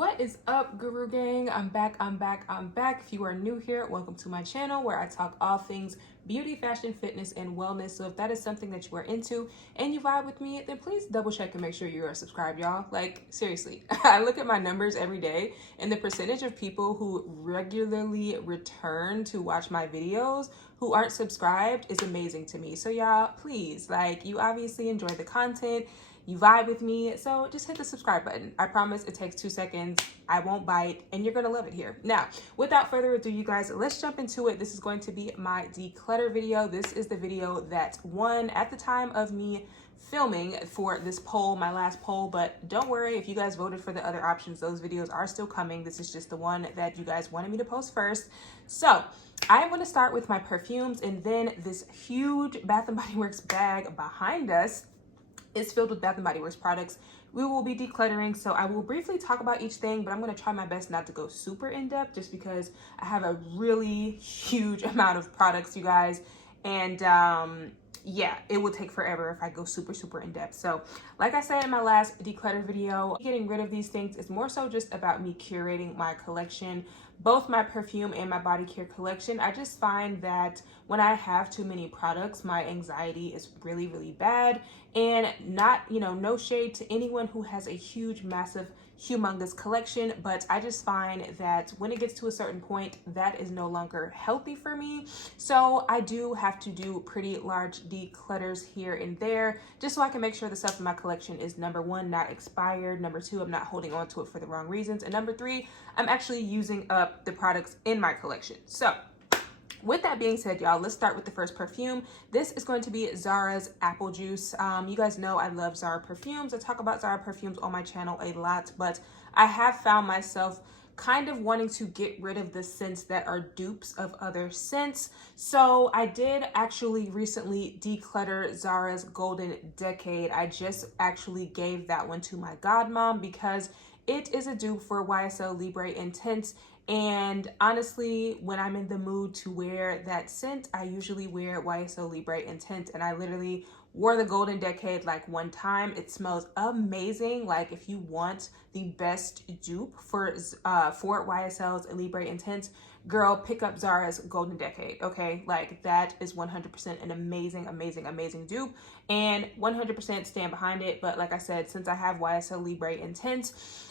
What is up, Guru Gang? I'm back. If you are new here, welcome to my channel where I talk all things beauty, fashion, fitness, and wellness. So if that is something that you are into and you vibe with me, then please double check and make sure you are subscribed, y'all. Like, seriously, I look at my numbers every day and the percentage of people who regularly return to watch my videos who aren't subscribed is amazing to me. So y'all, please, like, you obviously enjoy the content. You vibe with me, so just hit the subscribe button. I promise it takes 2 seconds. I won't bite, and you're gonna love it here. Now, without further ado, you guys, let's jump into it. This is going to be my declutter video. This is the video that won at the time of me filming for this poll, my last poll, but don't worry if you guys voted for the other options, those videos are still coming. This is just the one that you guys wanted me to post first. So I'm going to start with my perfumes, and then this huge Bath & Body Works bag behind us is filled with Bath & Body Works products. We will be decluttering, so I will briefly talk about each thing, but I'm going to try my best not to go super in-depth just because I have a really huge amount of products, you guys, and yeah, it will take forever if I go super in-depth. So like I said in my last declutter video, getting rid of these things is more so just about me curating my collection, both my perfume and my body care collection. I just find that when I have too many products, my anxiety is really bad. And not, no shade to anyone who has a huge, massive, humongous collection, but I just find that when it gets to a certain point, that is no longer healthy for me. So I do have to do pretty large declutters here and there, just so I can make sure the stuff in my collection is, number one, not expired, number two, I'm not holding on to it for the wrong reasons, and number three, I'm actually using up the products in my collection. So with that being said, y'all, let's start with the first perfume. This is going to be Zara's Apple Juice. You guys know I love Zara perfumes. I talk about Zara perfumes on my channel a lot, but I have found myself kind of wanting to get rid of the scents that are dupes of other scents. So I did actually recently declutter Zara's Golden Decade. I just actually gave that one to my godmom because it is a dupe for YSL Libre Intense. And honestly, when I'm in the mood to wear that scent, I usually wear YSL Libre Intense, and I literally wore the Golden Decade like one time. It smells amazing. Like, if you want the best dupe for YSL's Libre Intense, girl, pick up Zara's Golden Decade, okay? Like, that is 100% an amazing dupe, and 100% stand behind it. But like I said, since I have YSL Libre Intense,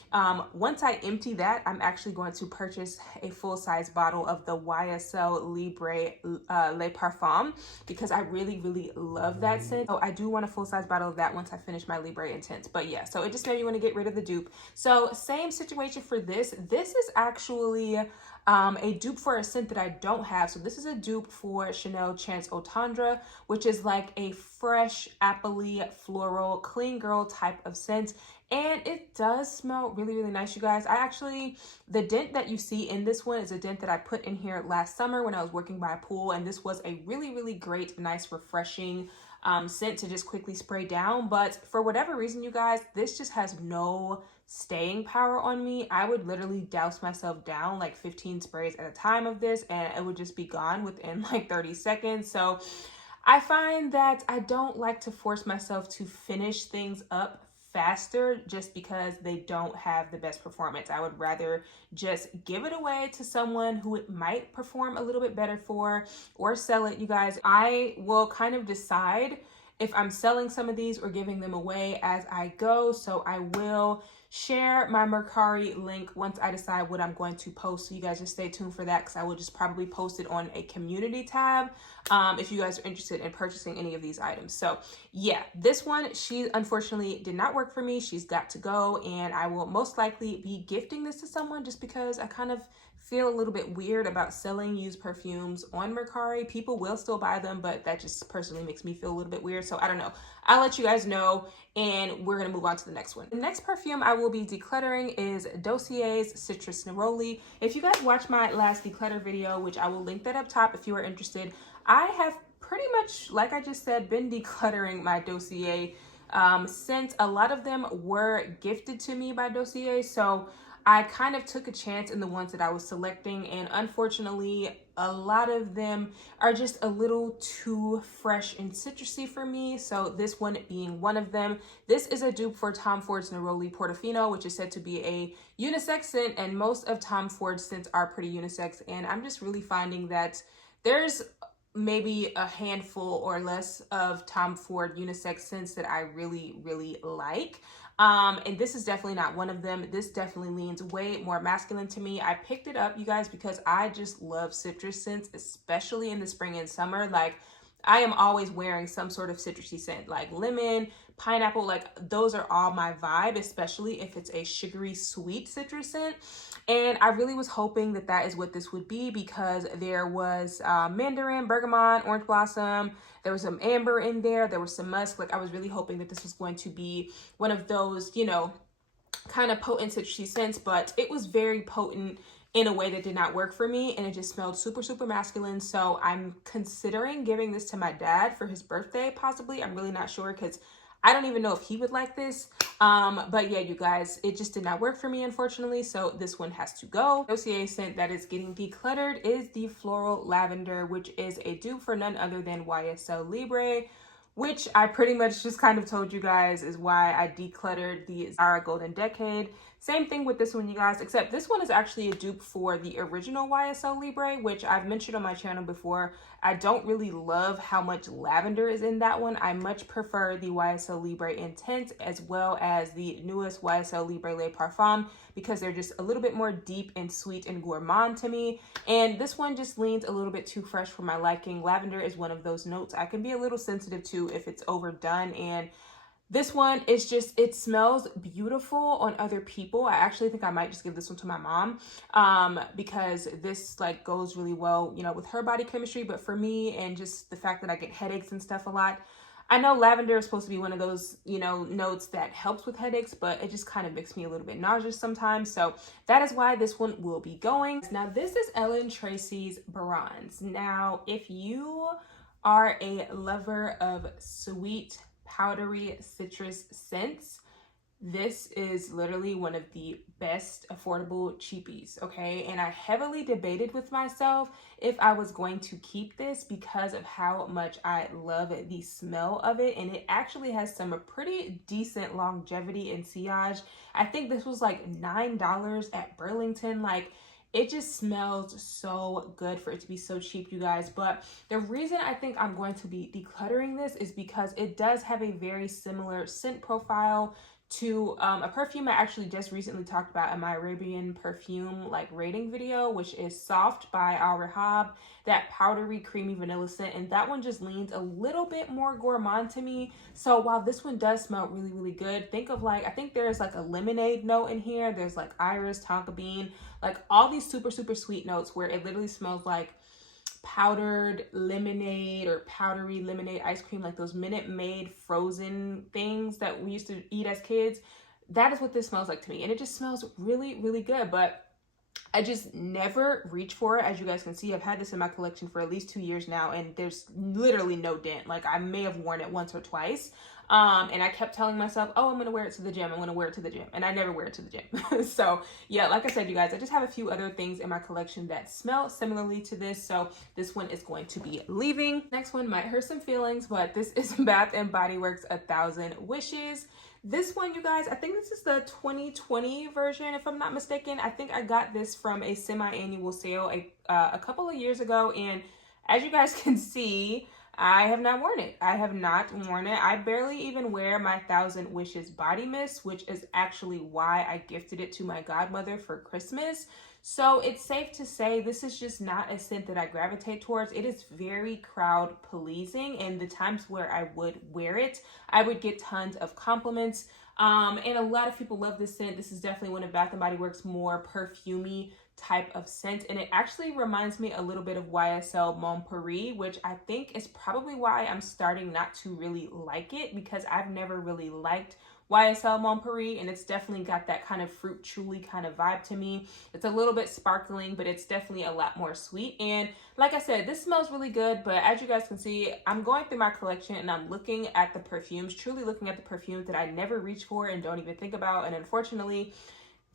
once I empty that, I'm actually going to purchase a full-size bottle of the YSL Libre Le Parfum because I really love that scent. So I do want a full-size bottle of that once I finish my Libre Intense. But yeah, so it just made me want to get rid of the dupe. So same situation for this. This is actually a dupe for a scent that I don't have. So this is a dupe for Chanel Chance Otandra, which is like a fresh, appley, floral, clean girl type of scent. And it does smell really nice, you guys. The dent that you see in this one is a dent that I put in here last summer when I was working by a pool. And this was a really great, nice, refreshing scent to just quickly spray down. But for whatever reason, you guys, this just has no staying power on me. I would literally douse myself down like 15 sprays at a time of this, and it would just be gone within like 30 seconds. So I find that I don't like to force myself to finish things up faster just because they don't have the best performance. I would rather just give it away to someone who it might perform a little bit better for, or sell it, you guys. I will kind of decide if I'm selling some of these or giving them away as I go. So I will share my Mercari link once I decide what I'm going to post. So you guys just stay tuned for that because I will just probably post it on a community tab if you guys are interested in purchasing any of these items. So yeah, this one, she unfortunately did not work for me. She's got to go, and I will most likely be gifting this to someone just because I kind of feel a little bit weird about selling used perfumes on Mercari. People will still buy them, but that just personally makes me feel a little bit weird. So I don't know. I'll let you guys know, and we're going to move on to the next one. The next perfume I will be decluttering is Dossier's Citrus Neroli. If you guys watched my last declutter video, which I will link that up top if you are interested, I have pretty much, like I just said, been decluttering my Dossier since a lot of them were gifted to me by Dossier. So I kind of took a chance in the ones that I was selecting, and unfortunately, a lot of them are just a little too fresh and citrusy for me. So this one being one of them. This is a dupe for Tom Ford's Neroli Portofino, which is said to be a unisex scent, and most of Tom Ford's scents are pretty unisex. And I'm just really finding that there's maybe a handful or less of Tom Ford unisex scents that I really like. And this is definitely not one of them. This definitely leans way more masculine to me. I picked it up, you guys, because I just love citrus scents, especially in the spring and summer. Like, I am always wearing some sort of citrusy scent, like lemon, pineapple, like those are all my vibe, especially if it's a sugary sweet citrus scent. And I really was hoping that that is what this would be, because there was mandarin, bergamot, orange blossom, there was some amber in there, there was some musk. Like, I was really hoping that this was going to be one of those, you know, kind of potent citrusy scents, but it was very potent in a way that did not work for me, and it just smelled super masculine. So I'm considering giving this to my dad for his birthday, possibly. I'm really not sure, because I don't even know if he would like this. But yeah, you guys, it just did not work for me, unfortunately. So this one has to go. Dossier scent that is getting decluttered is the Floral Lavender, which is a dupe for none other than YSL Libre, which I pretty much just kind of told you guys is why I decluttered the Zara Golden Decade. Same thing with this one, you guys, except this one is actually a dupe for the original YSL Libre, which I've mentioned on my channel before. I don't really love how much lavender is in that one. I much prefer the YSL Libre Intense, as well as the newest YSL Libre Le Parfum, because they're just a little bit more deep and sweet and gourmand to me. And this one just leans a little bit too fresh for my liking. Lavender is one of those notes I can be a little sensitive to if it's overdone, and this one is just, it smells beautiful on other people. I actually think I might just give this one to my mom, because this like goes really well, you know, with her body chemistry. But for me, and just the fact that I get headaches and stuff a lot, I know lavender is supposed to be one of those, you know, notes that helps with headaches, but it just kind of makes me a little bit nauseous sometimes. So that is why this one will be going. Now, this is Ellen Tracy's Bronze. Now, if you are a lover of sweet, powdery citrus scents, this is literally one of the best affordable cheapies, okay? And I heavily debated with myself if I was going to keep this because of how much I love the smell of it. And it actually has some pretty decent longevity and sillage. I think this was like $9 at Burlington. Like, it just smells so good for it to be so cheap, you guys. But the reason I think I'm going to be decluttering this is because it does have a very similar scent profile to a perfume I actually just recently talked about in my Arabian perfume like rating video, which is Soft by Al Rahab, that powdery creamy vanilla scent. And that one just leans a little bit more gourmand to me. So while this one does smell really good, think of like, I think there's like a lemonade note in here, there's like iris, tonka bean, like all these super sweet notes where it literally smells like powdered lemonade or powdery lemonade ice cream, like those Minute Maid frozen things that we used to eat as kids. That is what this smells like to me, and it just smells really good. But I just never reach for it. As you guys can see, I've had this in my collection for at least 2 years now, and there's literally no dent. Like, I may have worn it once or twice. And I kept telling myself, oh, I'm going to wear it to the gym. I'm going to wear it to the gym. And I never wear it to the gym. So yeah, like I said, you guys, I just have a few other things in my collection that smell similarly to this. So this one is going to be leaving. Next one might hurt some feelings, but this is Bath & Body Works 1000 Wishes. This one, you guys, I think this is the 2020 version, if I'm not mistaken. I think I got this from a semi-annual sale a couple of years ago. And as you guys can see, I have not worn it. I have not worn it. I barely even wear my 1000 Wishes body mist, which is actually why I gifted it to my godmother for Christmas. So it's safe to say this is just not a scent that I gravitate towards. It is very crowd pleasing, and the times where I would wear it, I would get tons of compliments. And a lot of people love this scent. This is definitely one of Bath & Body Works' more perfumey type of scent, and it actually reminds me a little bit of YSL Mon Paris, which I think is probably why I'm starting not to really like it, because I've never really liked YSL Mon Paris, and it's definitely got that kind of fruit chewy kind of vibe to me. It's a little bit sparkling, but it's definitely a lot more sweet. And like I said, this smells really good, but as you guys can see, I'm going through my collection and I'm looking at the perfumes, truly looking at the perfumes that I never reach for and don't even think about. And unfortunately,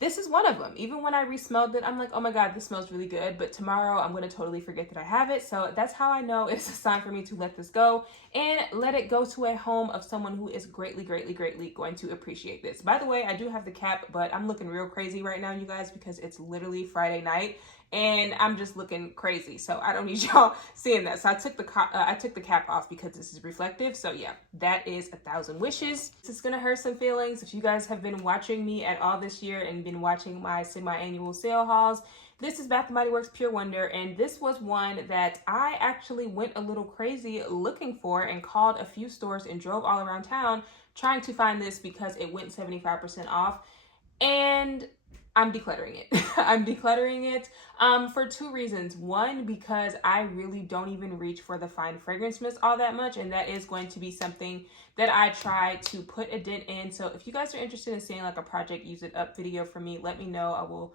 this is one of them. Even when I re-smelled it, I'm like, oh my God, this smells really good. But tomorrow I'm going to totally forget that I have it. So that's how I know it's a sign for me to let this go and let it go to a home of someone who is greatly, greatly, greatly going to appreciate this. By the way, I do have the cap, but I'm looking real crazy right now, you guys, because it's literally Friday night and I'm just looking crazy. So I don't need y'all seeing that. So I took the cap off because this is reflective. So yeah, that is 1,000 wishes. This is gonna hurt some feelings. If you guys have been watching me at all this year and been watching my semi-annual sale hauls, this is Bath & Body Works Pure Wonder, and this was one that I actually went a little crazy looking for and called a few stores and drove all around town trying to find this because it went 75% off. And I'm decluttering it. I'm decluttering it for two reasons. One, because I really don't even reach for the fine fragrance mist all that much, and that is going to be something that I try to put a dent in. So if you guys are interested in seeing like a project use it up video from me, let me know. I will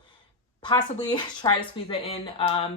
possibly try to squeeze that in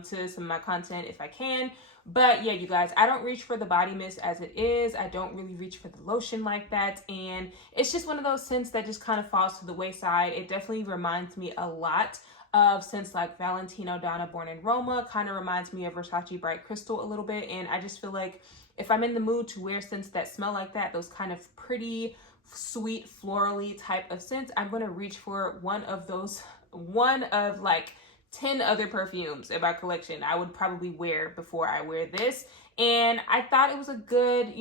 to some of my content if I can. But yeah, you guys, I don't reach for the body mist as it is. I don't really reach for the lotion like that. And it's just one of those scents that just kind of falls to the wayside. It definitely reminds me a lot of scents like Valentino Donna Born in Roma. Kind of reminds me of Versace Bright Crystal a little bit. And I just feel like if I'm in the mood to wear scents that smell like that, those kind of pretty, sweet, florally type of scents, I'm going to reach for one of like 10 other perfumes in my collection I would probably wear before I wear this. And I thought it was a good,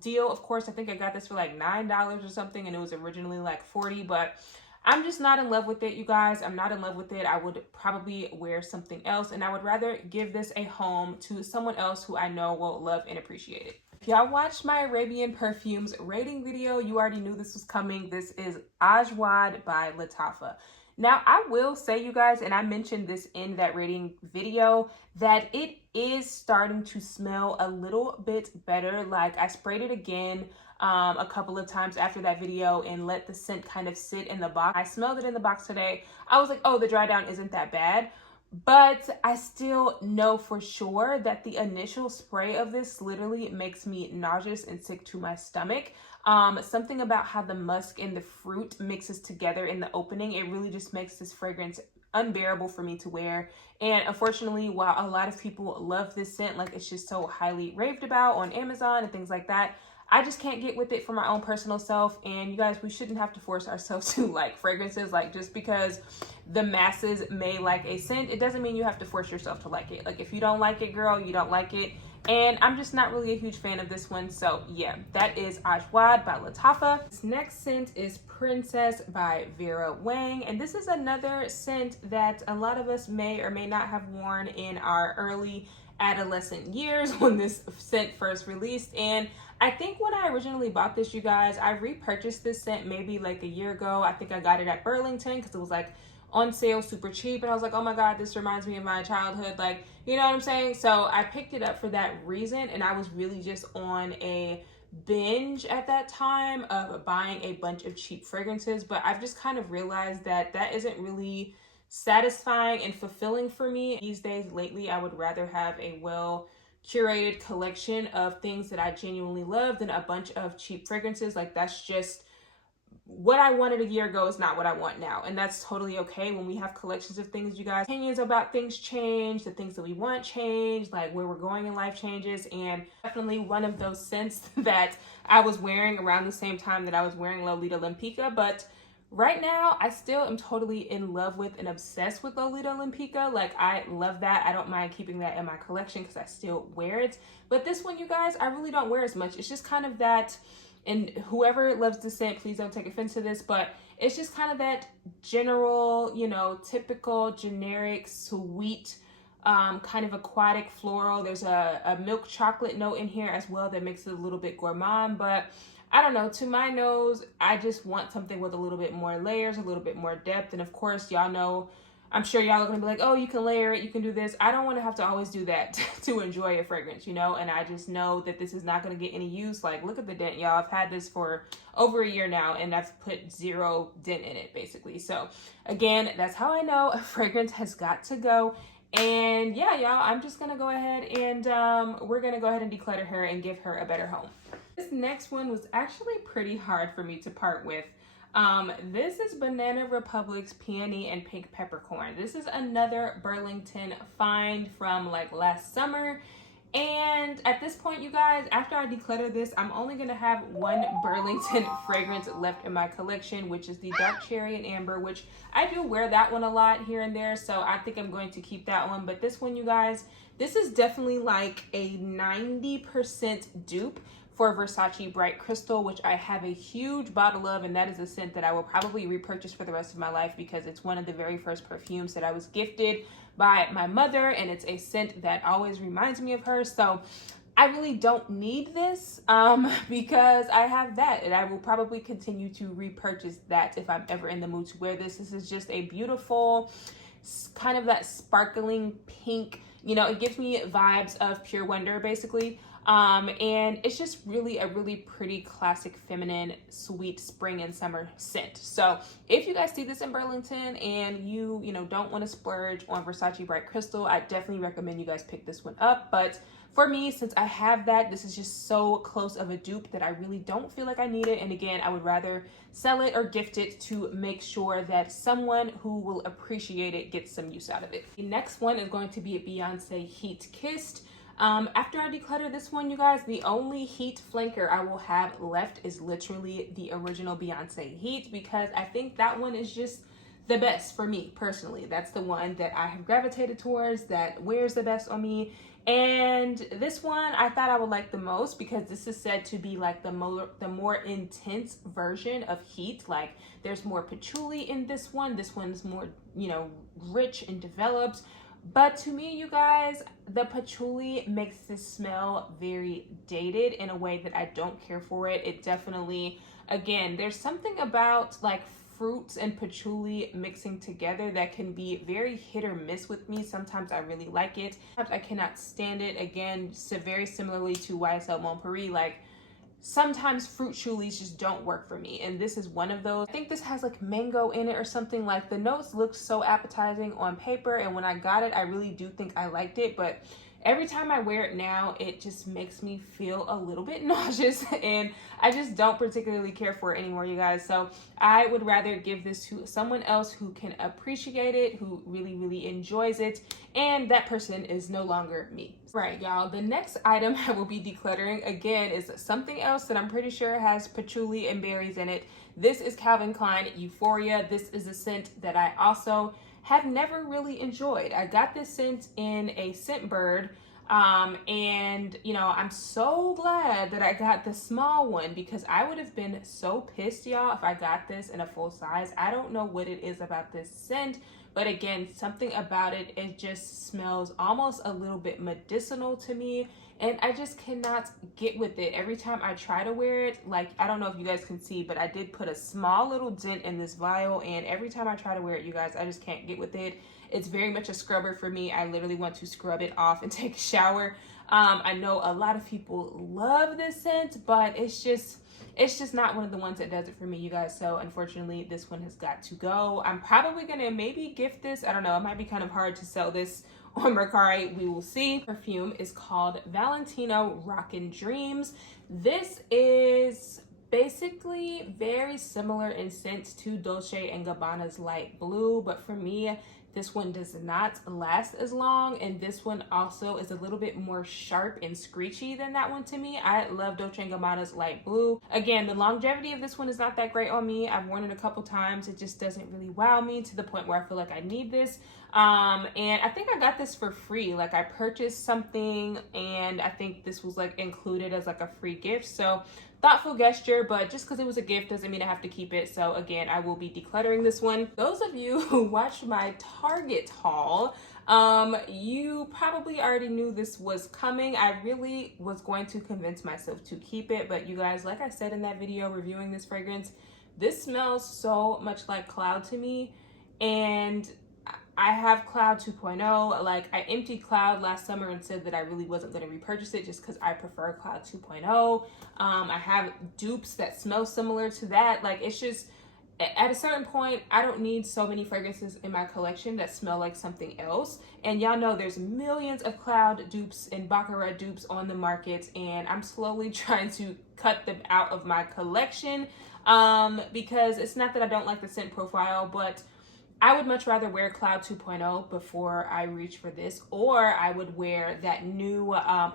deal. Of course, I think I got this for like $9 or something, and it was originally like 40, but I'm just not in love with it, you guys. I'm not in love with it. I would probably wear something else, and I would rather give this a home to someone else who I know will love and appreciate it. If y'all watched my Arabian Perfumes rating video, you already knew this was coming. This is Ajwad by Lattafa. Now, I will say, you guys, and I mentioned this in that rating video, that it is starting to smell a little bit better. Like, I sprayed it again a couple of times after that video and let the scent kind of sit in the box. I smelled it in the box today. I was like, oh, the dry down isn't that bad. But I still know for sure that the initial spray of this literally makes me nauseous and sick to my stomach. Something about how the musk and the fruit mixes together in the opening, it really just makes this fragrance unbearable for me to wear. And unfortunately, while a lot of people love this scent, like it's just so highly raved about on Amazon and things like that, I just can't get with it for my own personal self. And you guys, we shouldn't have to force ourselves to like fragrances. Like, just because the masses may like a scent, it doesn't mean you have to force yourself to like it. Like, if you don't like it, girl, you don't like it. And I'm just not really a huge fan of this one. So yeah, that is Ajwad by Lattafa. This next scent is Princess by Vera Wang. And this is another scent that a lot of us may or may not have worn in our early adolescent years when this scent first released. And I think when I originally bought this, you guys, I repurchased this scent maybe like a year ago. I think I got it at Burlington because it was like on sale, super cheap, and I was like, oh my God, this reminds me of my childhood, like, you know what I'm saying? So I picked it up for that reason, and I was really just on a binge at that time of buying a bunch of cheap fragrances. But I've just kind of realized that that isn't really satisfying and fulfilling for me these days. Lately, I would rather have a well curated collection of things that I genuinely love than a bunch of cheap fragrances. Like, that's just what I wanted a year ago is not what I want now. And that's totally okay. When we have collections of things, you guys, opinions about things change, the things that we want change, like where we're going in life changes. And definitely one of those scents that I was wearing around the same time that I was wearing Lolita Olympica. But right now, I still am totally in love with and obsessed with Lolita Olympica. Like, I love that. I don't mind keeping that in my collection because I still wear it. But this one, you guys, I really don't wear as much. It's just kind of that, and whoever loves the scent, please don't take offense to this, but it's just kind of that general, typical, generic, sweet, kind of aquatic floral. There's a milk chocolate note in here as well that makes it a little bit gourmand, but I don't know, to my nose, I just want something with a little bit more layers, a little bit more depth. And of course, y'all know, I'm sure y'all are gonna be like, oh, you can layer it, you can do this. I don't want to have to always do that to enjoy a fragrance, and I just know that this is not gonna get any use. Like, look at the dent, y'all. I've had this for over a year now, and I've put 0 dent in it, basically. So again, that's how I know a fragrance has got to go. And yeah, y'all, I'm just gonna go ahead and we're gonna go ahead and declutter her and give her a better home. This next one was actually pretty hard for me to part with. This is Banana Republic's Peony and Pink Peppercorn. This is another Burlington find from like last summer. And at this point, you guys, after I declutter this, I'm only going to have one Burlington fragrance left in my collection, which is the Dark Cherry and Amber, which I do wear that one a lot here and there. So I think I'm going to keep that one. But this one, you guys, this is definitely like a 90% dupe for Versace Bright Crystal, which I have a huge bottle of, and that is a scent that I will probably repurchase for the rest of my life because it's one of the very first perfumes that I was gifted by my mother, and it's a scent that always reminds me of her. So I really don't need this because I have that, and I will probably continue to repurchase that if I'm ever in the mood to wear this. This is just a beautiful, kind of that sparkling pink, you know, it gives me vibes of Pure Wonder basically. And it's just really a really pretty classic feminine sweet spring and summer scent. So if you guys see this in Burlington and you know don't want to splurge on Versace Bright Crystal, I definitely recommend you guys pick this one up. But for me, since I have that, this is just so close of a dupe that I really don't feel like I need it. And again, I would rather sell it or gift it to make sure that someone who will appreciate it gets some use out of it. The next one is going to be a Beyonce Heat Kissed. After I declutter this one, you guys, the only Heat flanker I will have left is literally the original Beyonce Heat, because I think that one is just the best for me personally. That's the one that I have gravitated towards, that wears the best on me. And this one I thought I would like the most because this is said to be like the more intense version of Heat. Like there's more patchouli in this one. This one's more, you know, rich and developed. But to me, you guys, the patchouli makes this smell very dated in a way that I don't care for it. It definitely, again, there's something about like fruits and patchouli mixing together that can be very hit or miss with me. Sometimes I really like it. Sometimes I cannot stand it. Again, so very similarly to YSL Mon Paris, like sometimes fruit choulis just don't work for me, and this is one of those. I think this has like mango in it or something. Like the notes look so appetizing on paper, and when I got it, I really do think I liked it, but every time I wear it now, it just makes me feel a little bit nauseous, and I just don't particularly care for it anymore, you guys. So I would rather give this to someone else who can appreciate it, who really, really enjoys it, and that person is no longer me. Right, y'all, the next item I will be decluttering, again, is something else that I'm pretty sure has patchouli and berries in it. This is Calvin Klein Euphoria. This is a scent that I also have never really enjoyed. I got this scent in a Scentbird, and you know, I'm so glad that I got the small one because I would have been so pissed, y'all, if I got this in a full size. I don't know what it is about this scent, but again, something about it, it just smells almost a little bit medicinal to me, and I just cannot get with it. Every time I try to wear it, like, I don't know if you guys can see, but I did put a small little dent in this vial, and every time I try to wear it, you guys, I just can't get with it. It's very much a scrubber for me. I literally want to scrub it off and take a shower. I know a lot of people love this scent, but it's just not one of the ones that does it for me, you guys. So unfortunately, this one has got to go. I'm probably gonna maybe gift this. I don't know, it might be kind of hard to sell this on Mercari. We will see. Perfume is called Valentino Rockin' Dreams. This is basically very similar in scent to Dolce & Gabbana's Light Blue, but for me, this one does not last as long, and this one also is a little bit more sharp and screechy than that one to me. I love Dolce & Gabbana's Light Blue. Again, the longevity of this one is not that great on me. I've worn it a couple times. It just doesn't really wow me to the point where I feel like I need this. And I think I got this for free. Like I purchased something, and I think this was like included as like a free gift. So thoughtful gesture, but just because it was a gift doesn't mean I have to keep it. So again, I will be decluttering this one. Those of you who watched my Target haul, you probably already knew this was coming. I really was going to convince myself to keep it, but you guys, like I said in that video reviewing this fragrance, this smells so much like Cloud to me, and I have Cloud 2.0. Like I emptied Cloud last summer and said that I really wasn't going to repurchase it just because I prefer Cloud 2.0. I have dupes that smell similar to that. Like it's just, at a certain point, I don't need so many fragrances in my collection that smell like something else. And y'all know there's millions of Cloud dupes and Baccarat dupes on the market, and I'm slowly trying to cut them out of my collection. because it's not that I don't like the scent profile, but I would much rather wear Cloud 2.0 before I reach for this, or I would wear that new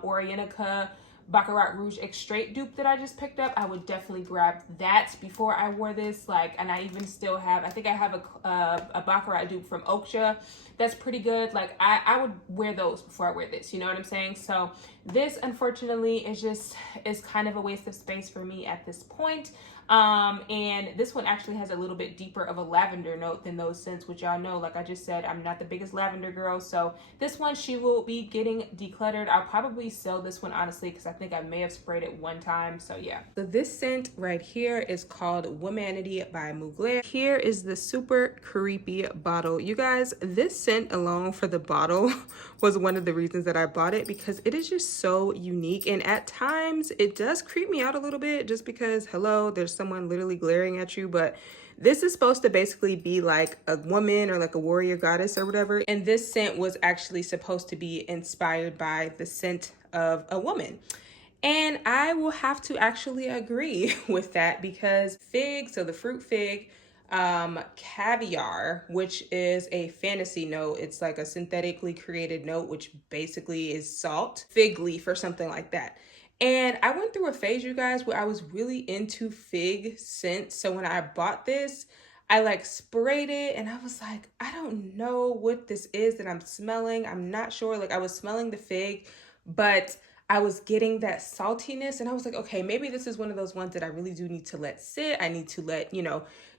Orienica Baccarat Rouge Extrait dupe that I just picked up. I would definitely grab that before I wore this. Like, and I even still have, I think I have a Baccarat dupe from Oksha that's pretty good. Like, I would wear those before I wear this, you know what I'm saying? So this, unfortunately, is kind of a waste of space for me at this point. And this one actually has a little bit deeper of a lavender note than those scents, which y'all know, like I just said, I'm not the biggest lavender girl. So this one, she will be getting decluttered. I'll probably sell this one, honestly, because I think I may have sprayed it one time. So yeah. So this scent right here is called Womanity by Mugler. Here is the super creepy bottle. You guys, this scent alone for the bottle was one of the reasons that I bought it, because it is just so unique. And at times it does creep me out a little bit, just because, hello, there's someone literally glaring at you. But this is supposed to basically be like a woman or like a warrior goddess or whatever. And this scent was actually supposed to be inspired by the scent of a woman. And I will have to actually agree with that, because fig, so the fruit fig, caviar, which is a fantasy note. It's like a synthetically created note, which basically is salt, fig leaf or something like that. And I went through a phase, you guys, where I was really into fig scents. So when I bought this, I like sprayed it and I was like, I don't know what this is that I'm smelling. I'm not sure. Like, I was smelling the fig, but I was getting that saltiness, and I was like, okay, maybe this is one of those ones that I really do need to let sit. I need to let,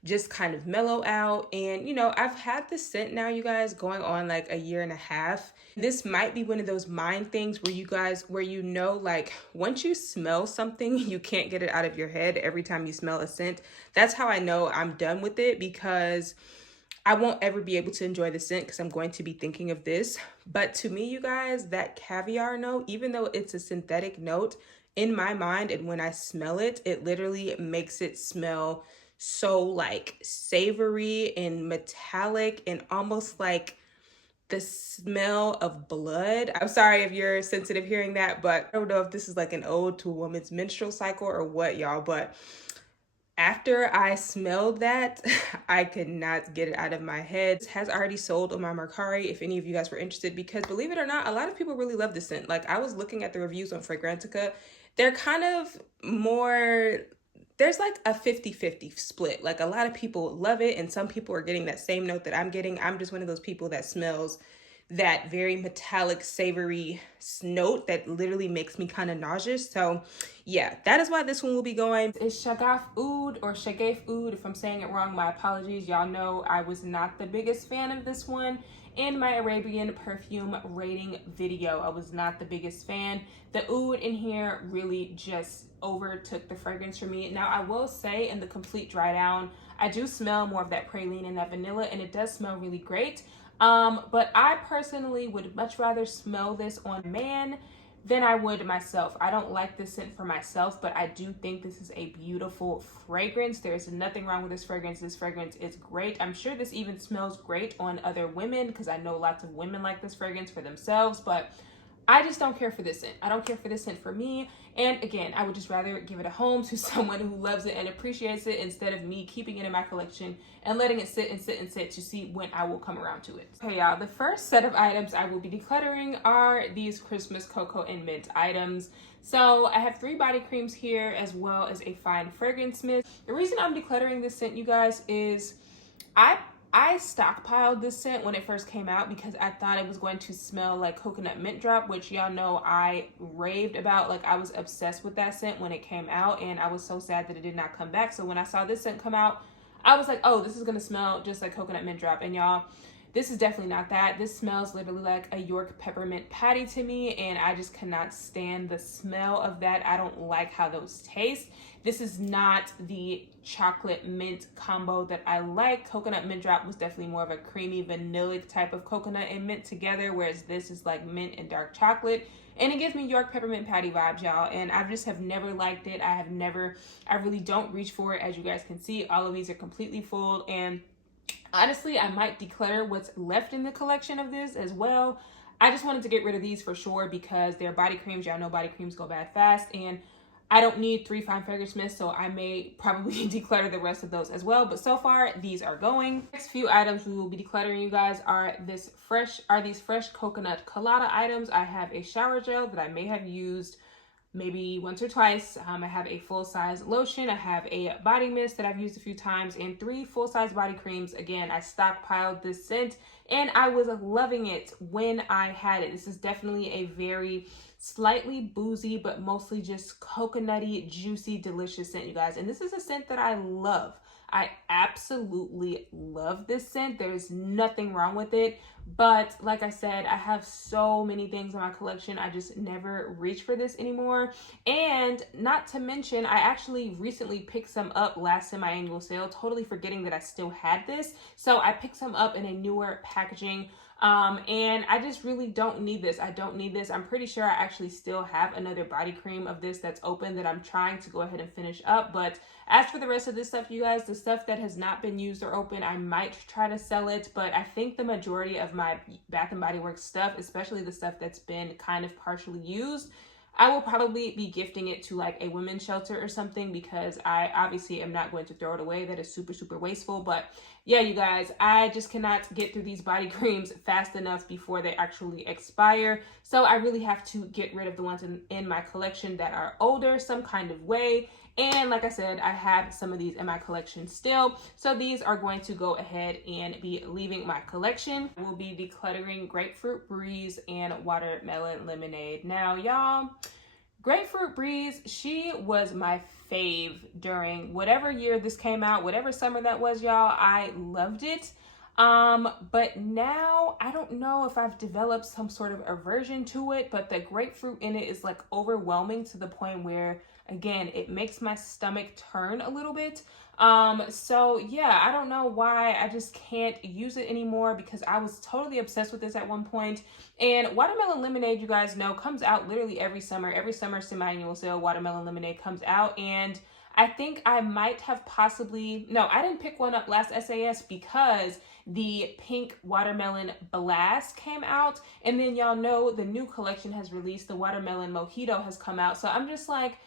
just kind of mellow out. And, I've had this scent now, you guys, going on like a year and a half. This might be one of those mind things where like once you smell something, you can't get it out of your head every time you smell a scent. That's how I know I'm done with it, because I won't ever be able to enjoy the scent because I'm going to be thinking of this. But to me, you guys, that caviar note, even though it's a synthetic note, in my mind, and when I smell it, it literally makes it smell so like savory and metallic and almost like the smell of blood. I'm sorry if you're sensitive hearing that, but I don't know if this is like an ode to a woman's menstrual cycle or what, y'all, but after I smelled that, I could not get it out of my head. It has already sold on my Mercari if any of you guys were interested, because believe it or not, a lot of people really love this scent. Like, I was looking at the reviews on Fragrantica. They're kind of more, there's like a 50-50 split. Like, a lot of people love it and some people are getting that same note that I'm getting. I'm just one of those people that smells that very metallic, savory note that literally makes me kind of nauseous. So yeah, that is why this one will be going. It's Shagaf Oud or Shagaf Oud. If I'm saying it wrong, my apologies. Y'all know I was not the biggest fan of this one in my Arabian perfume rating video. I was not the biggest fan. The oud in here really just overtook the fragrance for me. Now, I will say, in the complete dry down, I do smell more of that praline and that vanilla, and it does smell really great. But I personally would much rather smell this on a man than I would myself. I don't like this scent for myself, but I do think this is a beautiful fragrance. There's nothing wrong with this fragrance. This fragrance is great. I'm sure this even smells great on other women, because I know lots of women like this fragrance for themselves, but I just don't care for this scent. I don't care for this scent for me. And again, I would just rather give it a home to someone who loves it and appreciates it, instead of me keeping it in my collection and letting it sit and sit and sit to see when I will come around to it. Okay, y'all, the first set of items I will be decluttering are these Christmas cocoa and mint items. So I have 3 body creams here, as well as a fine fragrance mist. The reason I'm decluttering this scent, you guys, is I stockpiled this scent when it first came out because I thought it was going to smell like coconut mint drop, which y'all know I raved about. Like, I was obsessed with that scent when it came out, and I was so sad that it did not come back. So when I saw this scent come out, I was like, oh, this is gonna smell just like coconut mint drop. And y'all, this is definitely not that. This smells literally like a York peppermint patty to me, and I just cannot stand the smell of that. I don't like how those taste. This is not the chocolate mint combo that I like. Coconut mint drop was definitely more of a creamy vanillic type of coconut and mint together, whereas this is like mint and dark chocolate. And it gives me York peppermint patty vibes, y'all. And I just have never liked it. I really don't reach for it. As you guys can see, all of these are completely full. And honestly, I might declutter what's left in the collection of this as well. I just wanted to get rid of these for sure because they're body creams. Y'all know body creams go bad fast. And I don't need 3 fine fragrance mists, so I may probably declutter the rest of those as well. But so far, these are going. Next few items we will be decluttering, you guys, are these fresh coconut colada items. I have a shower gel that I may have used maybe once or twice. I have a full-size lotion. I have a body mist that I've used a few times, and 3 full-size body creams. Again, I stockpiled this scent and I was loving it when I had it. This is definitely a very slightly boozy, but mostly just coconutty, juicy, delicious scent, you guys. And this is a scent that I love. I absolutely love this scent. There's nothing wrong with it. But like I said, I have so many things in my collection. I just never reach for this anymore. And not to mention, I actually recently picked some up last semi-annual sale, totally forgetting that I still had this. So I picked some up in a newer packaging. And I just really don't need this. I don't need this. I'm pretty sure I actually still have another body cream of this that's open that I'm trying to go ahead and finish up. But as for the rest of this stuff, you guys, the stuff that has not been used or open, I might try to sell it. But I think the majority of my Bath & Body Works stuff, especially the stuff that's been kind of partially used, I will probably be gifting it to like a women's shelter or something, because I obviously am not going to throw it away. That is super, super wasteful. But yeah, you guys, I just cannot get through these body creams fast enough before they actually expire. So I really have to get rid of the ones in my collection that are older some kind of way. And like I said, I have some of these in my collection still. So these are going to go ahead and be leaving my collection. We'll be decluttering Grapefruit Breeze and Watermelon Lemonade. Now, y'all, Grapefruit Breeze, she was my fave during whatever year this came out, whatever summer that was, y'all. I loved it. But now I don't know if I've developed some sort of aversion to it, but the grapefruit in it is like overwhelming to the point where, again, it makes my stomach turn a little bit. So yeah, I don't know why I just can't use it anymore, because I was totally obsessed with this at one point. And Watermelon Lemonade, you guys know, comes out literally every summer. Every summer semi-annual sale, Watermelon Lemonade comes out. And I think I might have possibly, no, I didn't pick one up last SAS because the pink Watermelon Blast came out. And then y'all know the new collection has released, the Watermelon Mojito has come out. So I'm just like,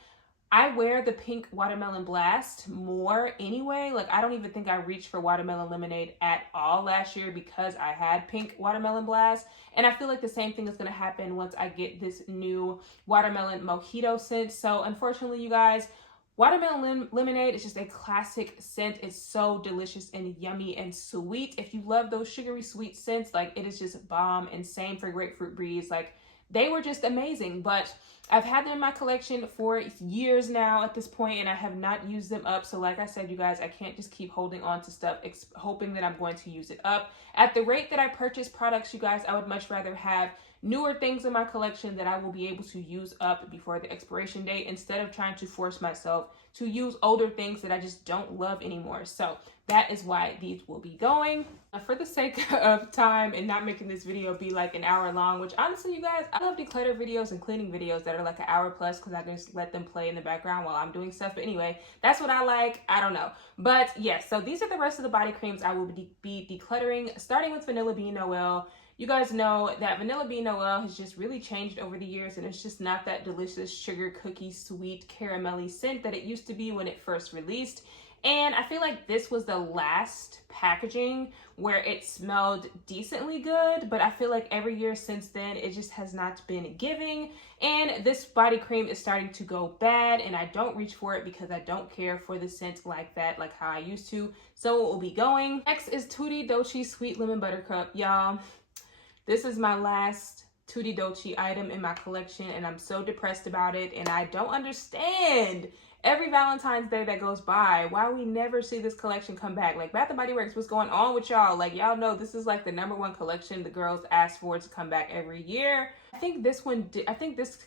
I wear the pink Watermelon Blast more anyway. Like, I don't even think I reached for Watermelon Lemonade at all last year because I had pink Watermelon Blast. And I feel like the same thing is going to happen once I get this new Watermelon Mojito scent. So unfortunately, you guys, Watermelon Lemonade is just a classic scent. It's so delicious and yummy and sweet. If you love those sugary sweet scents, like, it is just bomb. And same for Grapefruit Breeze. Like, they were just amazing. But I've had them in my collection for years now at this point, and I have not used them up. So like I said, you guys, I can't just keep holding on to stuff hoping that I'm going to use it up. At the rate that I purchase products, you guys, I would much rather have newer things in my collection that I will be able to use up before the expiration date, instead of trying to force myself to use older things that I just don't love anymore. So that is why these will be going. For the sake of time and not making this video be like an hour long, which honestly, you guys, I love declutter videos and cleaning videos that are like an hour plus, because I can just let them play in the background while I'm doing stuff. But anyway, that's what I like. I don't know. But yes, so these are the rest of the body creams I will be decluttering, starting with Vanilla Bean Noel. You guys know that Vanilla Bean Noel has just really changed over the years, and it's just not that delicious sugar cookie sweet caramelly scent that it used to be when it first released. And I feel like this was the last packaging where it smelled decently good, but I feel like every year since then, it just has not been giving. And this body cream is starting to go bad, and I don't reach for it because I don't care for the scent like that, like how I used to. So it will be going. Next is Tutti Dolce Sweet Lemon Buttercup. Y'all, this is my last Tutti Dolce item in my collection, and I'm so depressed about it, and I don't understand every Valentine's Day that goes by why we never see this collection come back. Like, Bath & Body Works, what's going on with y'all? Like, y'all know this is like the #1 collection the girls ask for to come back every year. I think this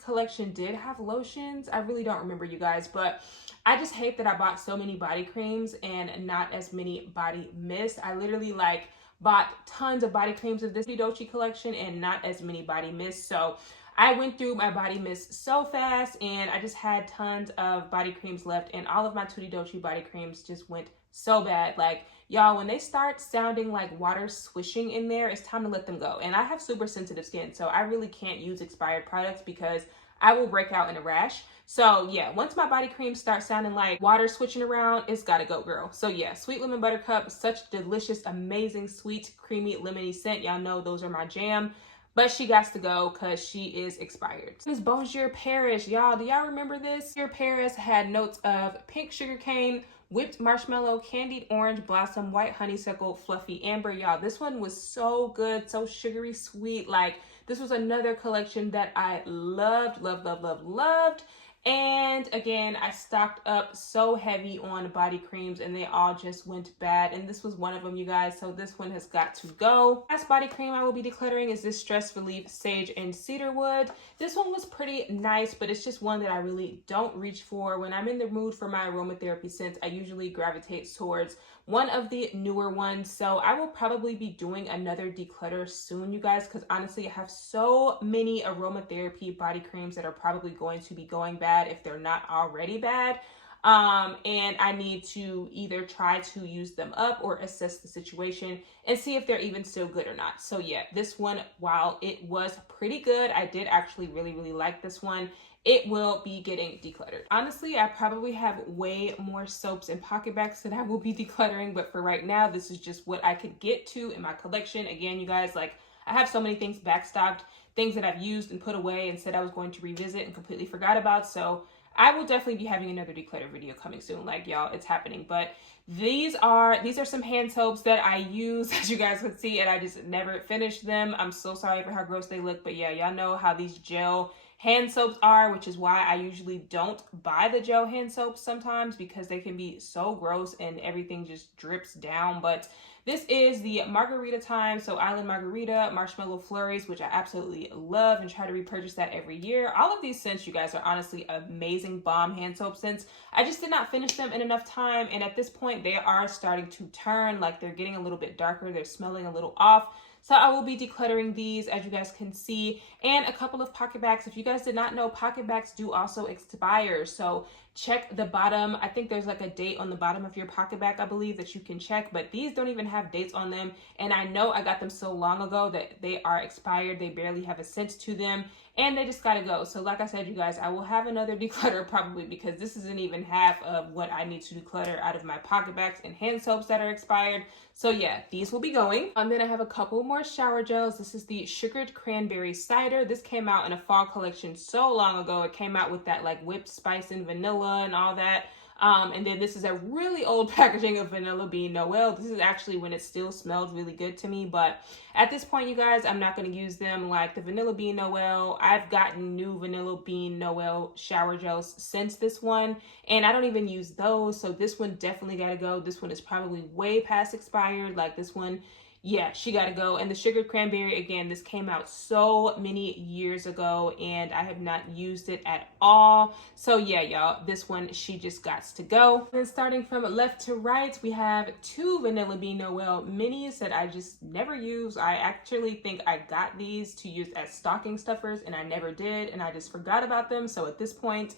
collection did have lotions. I really don't remember, you guys, but I just hate that I bought so many body creams and not as many body mists. I literally like bought tons of body creams of this Tutti Dolce collection and not as many body mists. So I went through my body mists so fast, and I just had tons of body creams left, and all of my Tutti Dolce body creams just went so bad. Like, y'all, when they start sounding like water swishing in there, it's time to let them go. And I have super sensitive skin, so I really can't use expired products because I will break out in a rash. So yeah, once my body cream starts sounding like water switching around, it's gotta go, girl. So yeah, Sweet Lemon Buttercup, such delicious, amazing, sweet, creamy, lemony scent. Y'all know those are my jam. But she got to go because she is expired. This is Bonjour Parish. Y'all, do y'all remember this? Bonjour Parish had notes of pink sugarcane, whipped marshmallow, candied orange, blossom, white honeysuckle, fluffy amber. Y'all, this one was so good, so sugary sweet. Like, this was another collection that I loved, loved, loved, loved, loved. And again, I stocked up so heavy on body creams and they all just went bad. And this was one of them, you guys. So this one has got to go. Last body cream I will be decluttering is this Stress Relief Sage and Cedarwood. This one was pretty nice, but it's just one that I really don't reach for. When I'm in the mood for my aromatherapy scents, I usually gravitate towards one of the newer ones. So I will probably be doing another declutter soon, you guys, because honestly, I have so many aromatherapy body creams that are probably going to be going bad if they're not already bad. And I need to either try to use them up or assess the situation and see if they're even still good or not. So yeah, this one, while it was pretty good, I did actually really, really like this one. It will be getting decluttered. Honestly, I probably have way more soaps and pocket bags that I will be decluttering, but for right now, this is just what I could get to in my collection. Again, you guys, like, I have so many things backstocked, things that I've used and put away and said I was going to revisit and completely forgot about. So I will definitely be having another declutter video coming soon. Like, y'all, it's happening. But these are some hand soaps that I use, as you guys can see, and I just never finished them. I'm so sorry for how gross they look, but yeah, y'all know how these gel hand soaps are, which is why I usually don't buy the gel hand soaps sometimes, because they can be so gross and everything just drips down. But this is the Margarita Time, so Island Margarita, Marshmallow Flurries, which I absolutely love and try to repurchase that every year. All of these scents, you guys, are honestly amazing bomb hand soap scents. I just did not finish them in enough time, and at this point, they are starting to turn, like they're getting a little bit darker, they're smelling a little off. So I will be decluttering these, as you guys can see, and a couple of pocket bags. If you guys did not know, pocket bags do also expire. So check the bottom. I think there's like a date on the bottom of your pocket bag, I believe, that you can check, but these don't even have dates on them. And I know I got them so long ago that they are expired. They barely have a scent to them and they just gotta go. So like I said, you guys, I will have another declutter probably, because this isn't even half of what I need to declutter out of my pocket bags and hand soaps that are expired. So yeah, these will be going. Then I have a couple more shower gels. This is the Sugared Cranberry Cider. This came out in a fall collection so long ago. It came out with that like whipped spice and vanilla and all that. And then this is a really old packaging of Vanilla Bean Noel. This is actually when it still smelled really good to me. But at this point, you guys, I'm not going to use them. Like the Vanilla Bean Noel, I've gotten new Vanilla Bean Noel shower gels since this one, and I don't even use those. So this one definitely got to go. This one is probably way past expired. Like this one, yeah, she got to go. And the Sugared Cranberry, again, this came out so many years ago and I have not used it at all. So yeah, y'all, this one, she just got to go. And starting from left to right, we have two Vanilla Bean Noel minis that I just never use. I actually think I got these to use as stocking stuffers and I never did, and I just forgot about them. So at this point,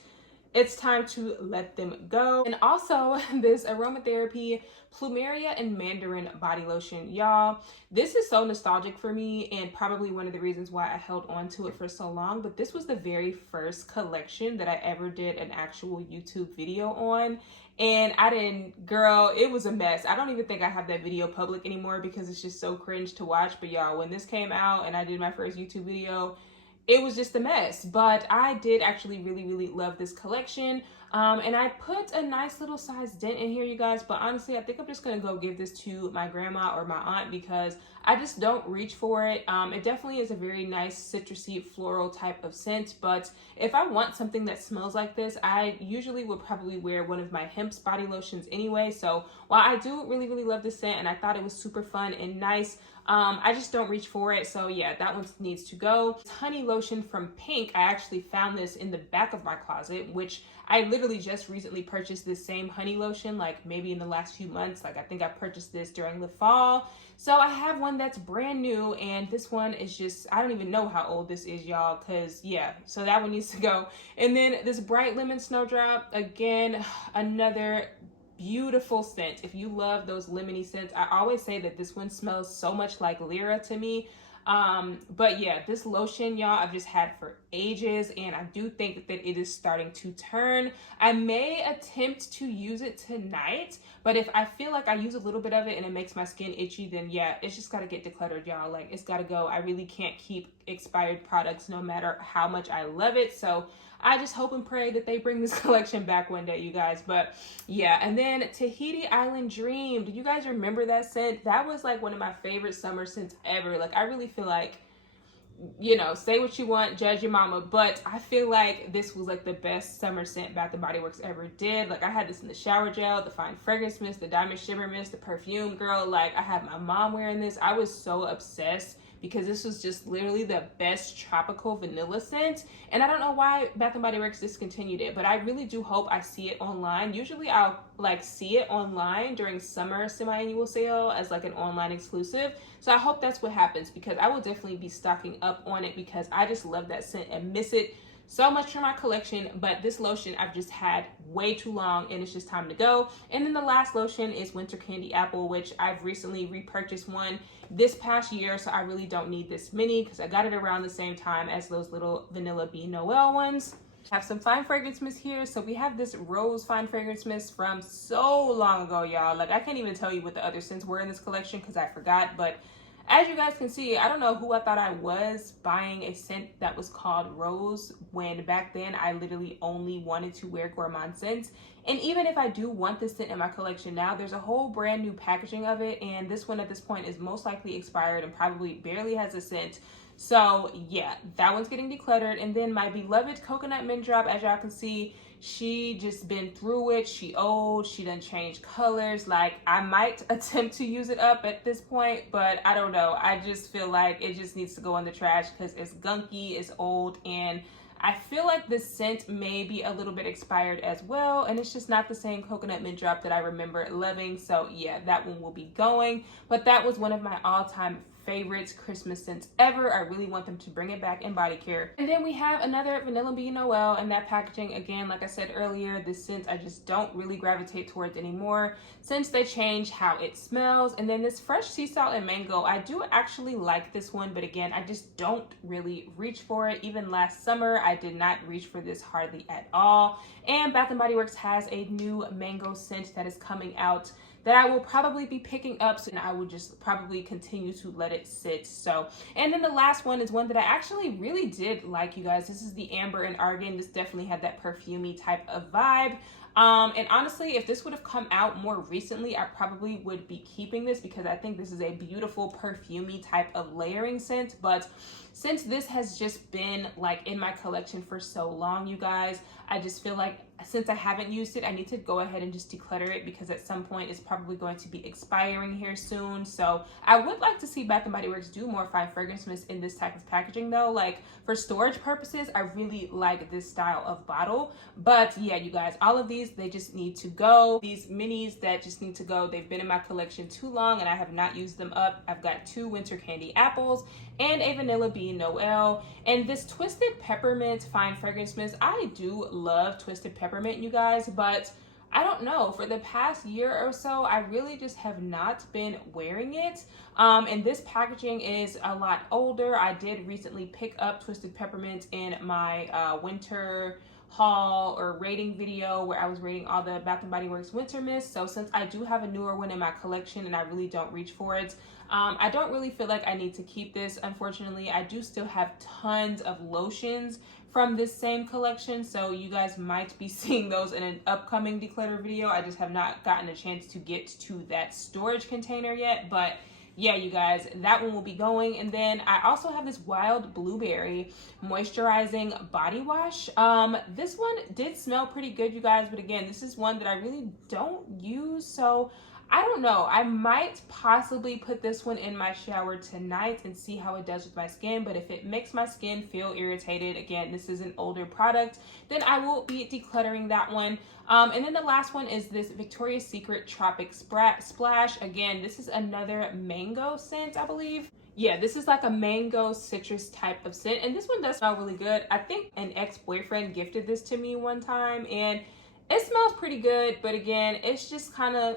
it's time to let them go. And also this aromatherapy Plumeria and Mandarin body lotion. Y'all, this is so nostalgic for me and probably one of the reasons why I held on to it for so long. But this was the very first collection that I ever did an actual YouTube video on. And I didn't, girl, it was a mess. I don't even think I have that video public anymore because it's just so cringe to watch. But y'all, when this came out and I did my first YouTube video, it was just a mess. But I did actually really, really love this collection. And I put a nice little size dent in here, you guys, but honestly, I think I'm just gonna go give this to my grandma or my aunt because I just don't reach for it. It definitely is a very nice citrusy floral type of scent, but if I want something that smells like this, I usually would probably wear one of my Hemp's body lotions anyway. So while I do really, really love this scent and I thought it was super fun and nice, I just don't reach for it. So yeah, that one needs to go. Honey lotion from Pink. I actually found this in the back of my closet, which I literally just recently purchased this same honey lotion, like maybe in the last few months. Like I think I purchased this during the fall. So I have one that's brand new, and this one is just, I don't even know how old this is, y'all, because yeah, so that one needs to go. And then this Bright Lemon Snowdrop, again, another beautiful scent. If you love those lemony scents, I always say that this one smells so much like Lyra to me. But yeah, this lotion, y'all, I've just had for ages, and I do think that it is starting to turn. I may attempt to use it tonight, but if I feel like I use a little bit of it and it makes my skin itchy, then yeah, it's just gotta get decluttered, y'all. Like, it's gotta go. I really can't keep expired products no matter how much I love it. So I just hope and pray that they bring this collection back one day, you guys. But yeah, and then Tahiti Island Dream. Do you guys remember that scent? That was like one of my favorite summer scents ever. Like, I really feel like, you know, say what you want, judge your mama, but I feel like this was like the best summer scent Bath & Body Works ever did. Like, I had this in the shower gel, the fine fragrance mist, the diamond shimmer mist, the perfume, girl. Like, I had my mom wearing this. I was so obsessed because this was just literally the best tropical vanilla scent. And I don't know why Bath & Body Works discontinued it, but I really do hope I see it online. Usually I'll like see it online during summer semi-annual sale as like an online exclusive. So I hope that's what happens, because I will definitely be stocking up on it because I just love that scent and miss it so much from my collection. But this lotion I've just had way too long and it's just time to go. And then the last lotion is Winter Candy Apple, which I've recently repurchased one this past year, so I really don't need this many because I got it around the same time as those little Vanilla Bean Noel ones. I have some fine fragrance mist here. So we have this rose fine fragrance mist from so long ago, y'all. Like, I can't even tell you what the other scents were in this collection because I forgot. But as you guys can see, I don't know who I thought I was buying a scent that was called Rose when back then I literally only wanted to wear gourmand scents. And even if I do want this scent in my collection now, there's a whole brand new packaging of it, and this one at this point is most likely expired and probably barely has a scent. So yeah, that one's getting decluttered. And then my beloved Coconut Mint Drop, as y'all can see, she just been through it. She old, she done changed colors. Like, I might attempt to use it up at this point, but I don't know. I just feel like it just needs to go in the trash because it's gunky, it's old, and I feel like this scent may be a little bit expired as well, and it's just not the same Coconut Mint Drop that I remember loving. So yeah, that one will be going. But that was one of my all-time favorites Christmas scents ever. I really want them to bring it back in body care. And then we have another Vanilla Bean Noel, and that packaging, again, like I said earlier, this scent I just don't really gravitate towards anymore since they changed how it smells. And then this Fresh Sea Salt and Mango, I do actually like this one, but again, I just don't really reach for it. Even last summer, I did not reach for this hardly at all. And Bath & Body Works has a new mango scent that is coming out that I will probably be picking up, and I will just probably continue to let it sit. So, and then the last one is one that I actually really did like, you guys. This is the Amber and Argan. This definitely had that perfumey type of vibe. And honestly, if this would have come out more recently, I probably would be keeping this because I think this is a beautiful perfumey type of layering scent. But since this has just been like in my collection for so long, you guys, I just feel like since I haven't used it, I need to go ahead and just declutter it because at some point it's probably going to be expiring here soon. So I would like to see Bath & Body Works do more fine fragrance mist in this type of packaging though. Like, for storage purposes, I really like this style of bottle. But yeah, you guys, all of these, they just need to go. These minis that just need to go. They've been in my collection too long and I have not used them up. I've got 2 Winter Candy Apples and a Vanilla Bean Noel. And this Twisted Peppermint fine fragrance mist, I do love Twisted Peppermint, you guys, but I don't know, for the past year or so, I really just have not been wearing it. And this packaging is a lot older. I did recently pick up Twisted Peppermint in my winter haul or rating video where I was rating all the Bath & Body Works winter mist. So since I do have a newer one in my collection and I really don't reach for it, I don't really feel like I need to keep this. Unfortunately, I do still have tons of lotions from this same collection, so you guys might be seeing those in an upcoming declutter video. I just have not gotten a chance to get to that storage container yet, but yeah, you guys, that one will be going. And then I also have this Wild Blueberry moisturizing body wash. This one did smell pretty good, you guys, but again, this is one that I really don't use, so I don't know. I might possibly put this one in my shower tonight and see how it does with my skin. But if it makes my skin feel irritated, again, this is an older product, then I will be decluttering that one. And then the last one is this Victoria's Secret Tropic Splash. Again, this is another mango scent, I believe. Yeah, this is like a mango citrus type of scent. And this one does smell really good. I think an ex-boyfriend gifted this to me one time, and It smells pretty good, but again, it's just kind of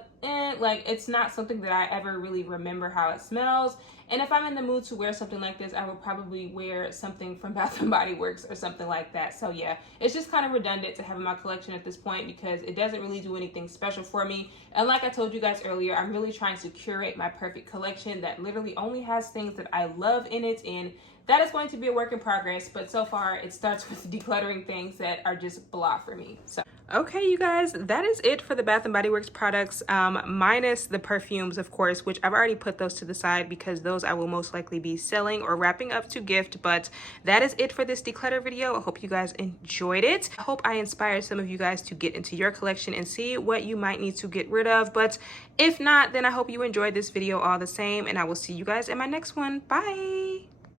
like it's not something that I ever really remember how it smells. And if I'm in the mood to wear something like this, I would probably wear something from Bath & Body Works or something like that. So yeah, it's just kind of redundant to have in my collection at this point because it doesn't really do anything special for me. And like I told you guys earlier, I'm really trying to curate my perfect collection that literally only has things that I love in it, and that is going to be a work in progress, but so far it starts with decluttering things that are just blah for me. So okay, you guys, that is it for the Bath & Body Works products, minus the perfumes, of course, which I've already put those to the side because those I will most likely be selling or wrapping up to gift. But that is it for this declutter video. I hope you guys enjoyed it. I hope I inspired some of you guys to get into your collection and see what you might need to get rid of. But if not, then I hope you enjoyed this video all the same, and I will see you guys in my next one. Bye.